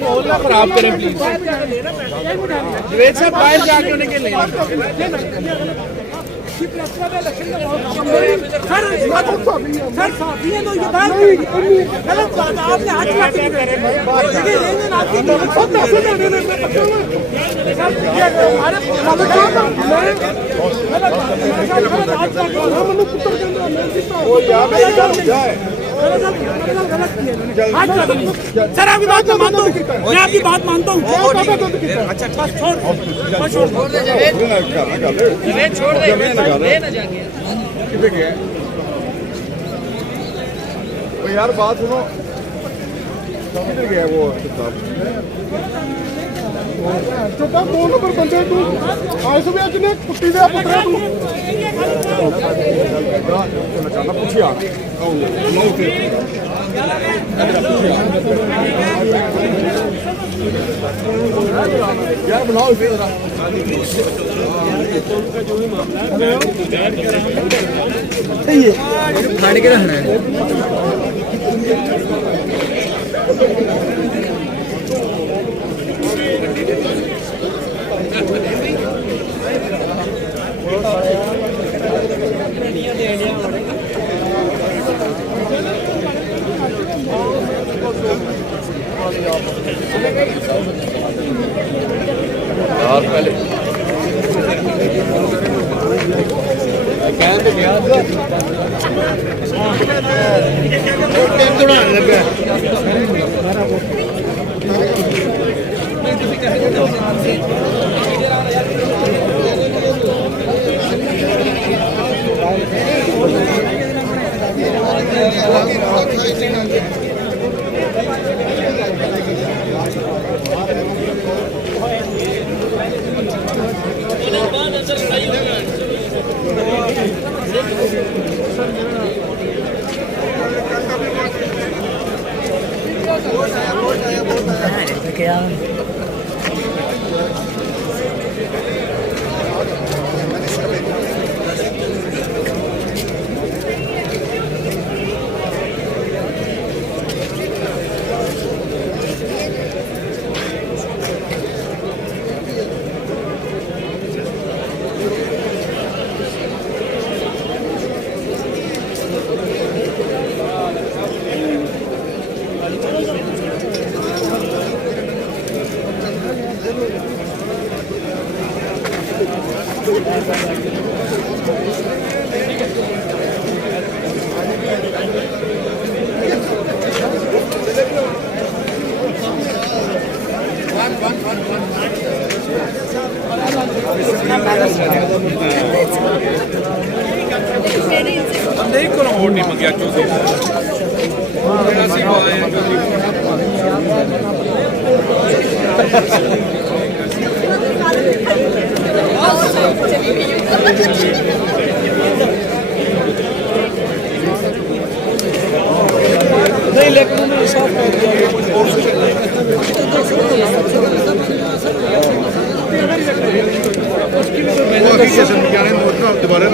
माहौल ना खराब करें प्लीज। जवेद साहब बाहर जाके उन्हें ले सर साफी है तो ये बात गलत बात है। आपने हाथ काट दिए सर आपकी बात मैं मानता हूँ, मैं आपकी बात मानता हूँ। अच्छा छोड़ दे जवेद, छोड़ दे यार बात सुनो, किधर गया वो किताब? चुपा 2 नंबर बंदे तू आज सुबह किने कुत्ती दे पुत्रा तू चला पूछिया यार बुलाओ इसे जरा सही है खाने के रहना है। यार पहले कहते गया क्या बंदे को वोट नहीं मंगया क्यों नहीं लेकिन दोबारा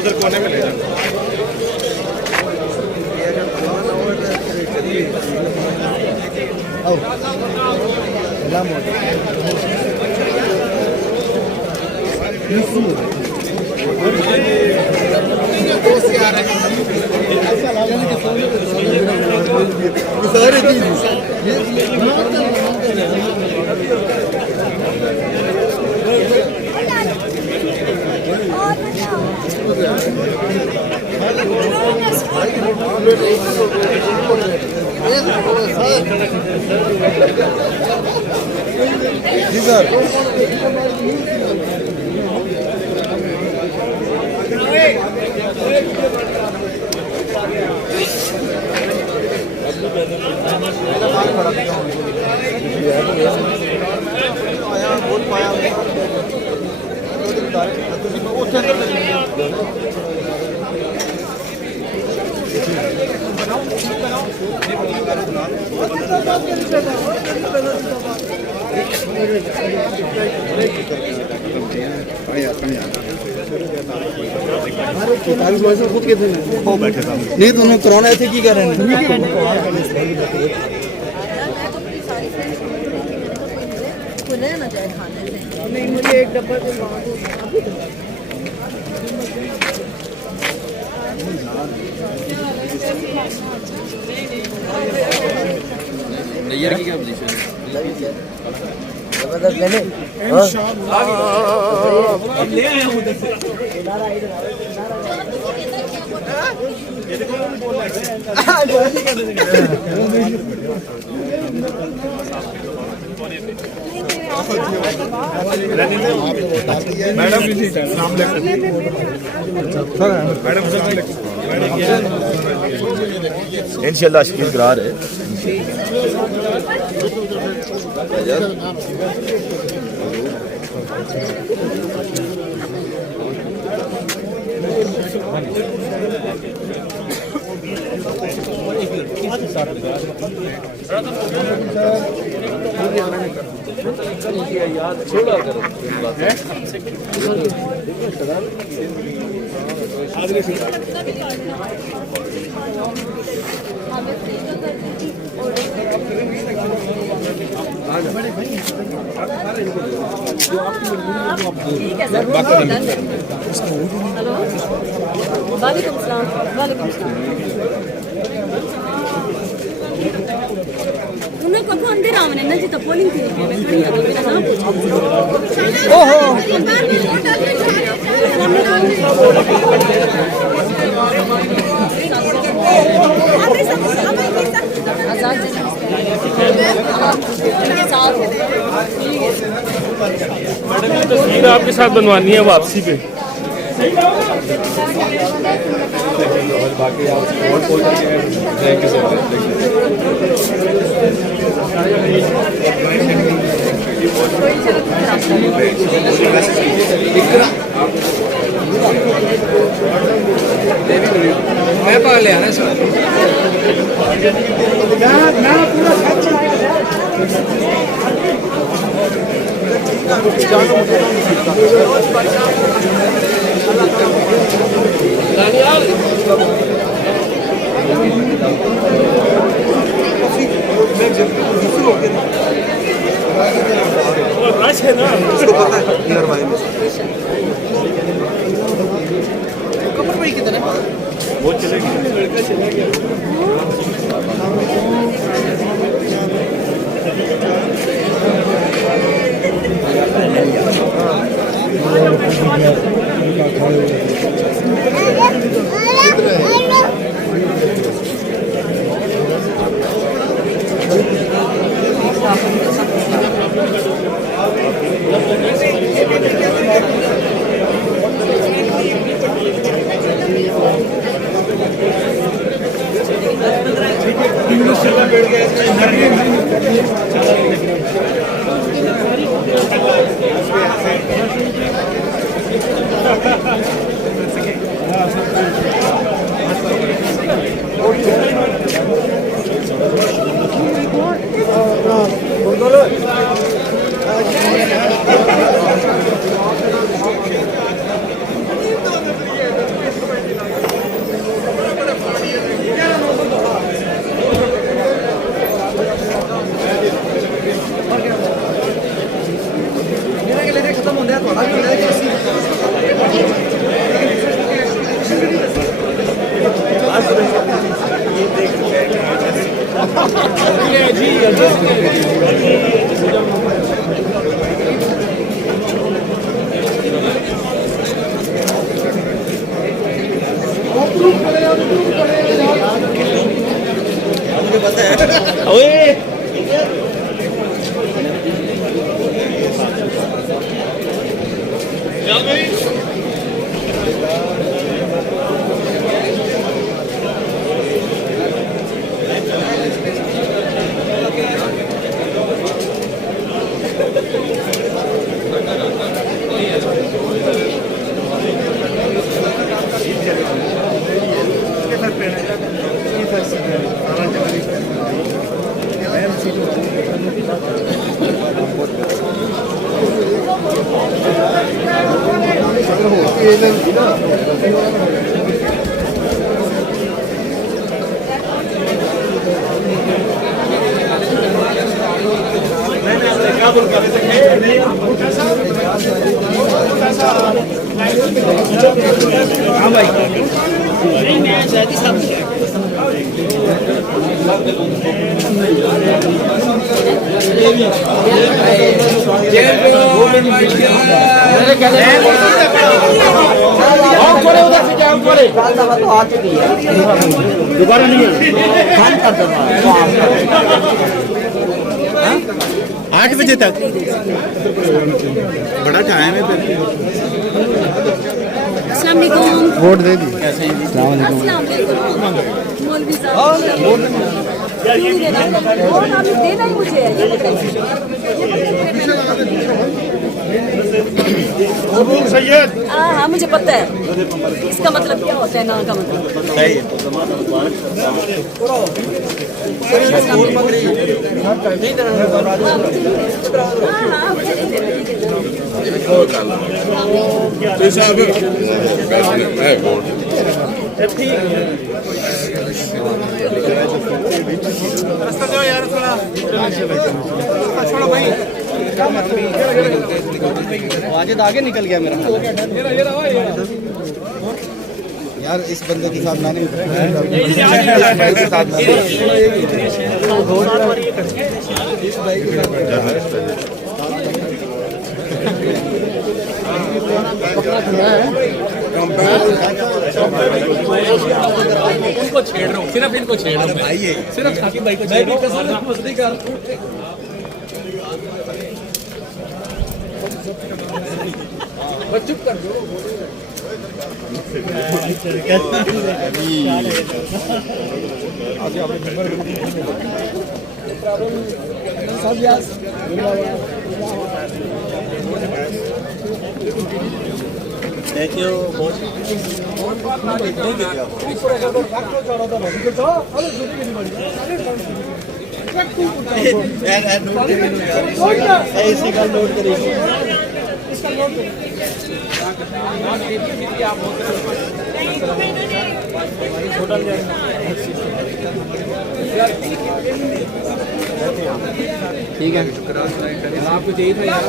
उधर कोने में ले जाना। जी सर नहीं तो उन्होंने कराना ऐसे की कर रहे हैं ना जाए खाने से। नहीं मुझे एक डब्बा नैयर की क्या पोजीशन है? ले आया हूँ उधर से मैडम नाम इंशाल्लाह शकील करार है छोड़ा करो ठीक है सर। हेलो वालेकुम सलाम। वालेकुम सलाम। उन्हें कब अंदर आने ना जितना पोलिंग थी मैं खड़ी हूं मेरा नाम ओहो मैडम ये तस्वीर आपके साथ बनवानी है वापसी पे। बाकी आप थैंक यू सर मैं पागल है ना सर। है ना कमर भाई किधर है वो चलेगी लड़का चलेगा दोबारा नहीं है 8 बजे तक बड़ा टाइम है। अस्सलाम वालेकुम। वोट दे दी। अस्सलाम वालेकुम। मौलवी साहब वोट नहीं देना, वोट आपने देना ही मुझे है, ये बताइए। हाँ मुझे पता है इसका मतलब क्या होता है, ना का मतलब सही है। तो जमाना मुबारक वाजिद आगे निकल गया मेरा यार। इस बंदे के साथ मैंने इनको छेड़ रहा हूँ, सिर्फ इनको छेड़ रहा हूँ, सिर्फ साकिब भाई को छेड़ रहा हूँ। बस चुप कर दो। Thank you. नोट करिए। ठीक है। आपको चाहिए था यार,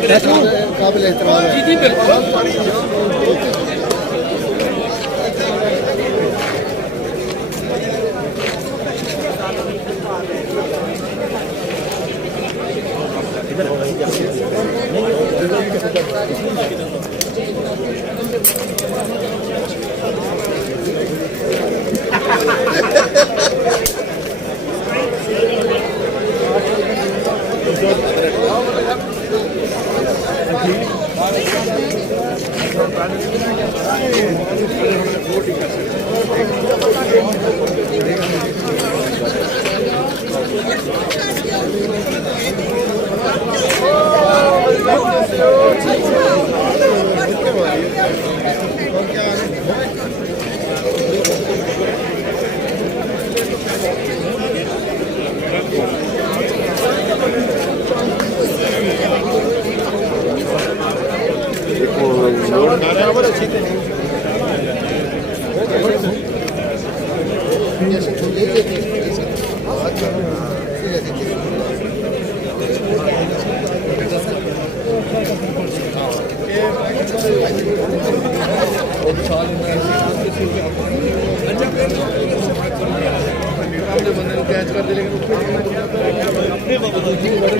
बिल्कुल काबिल एहतराम है। जी बिल्कुल।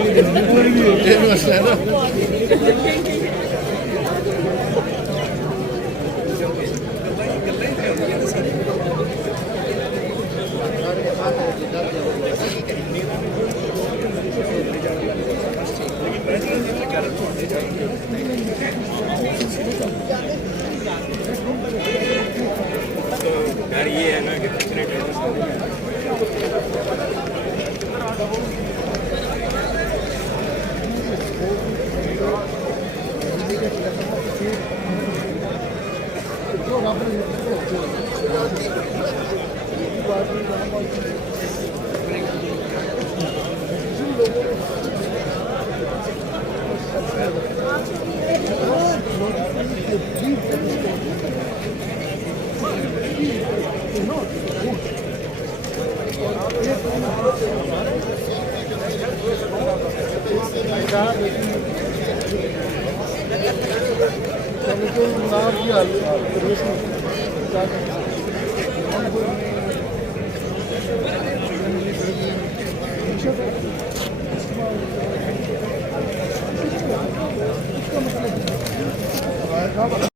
मसला है ना यार ये है ना कि कितने नाम की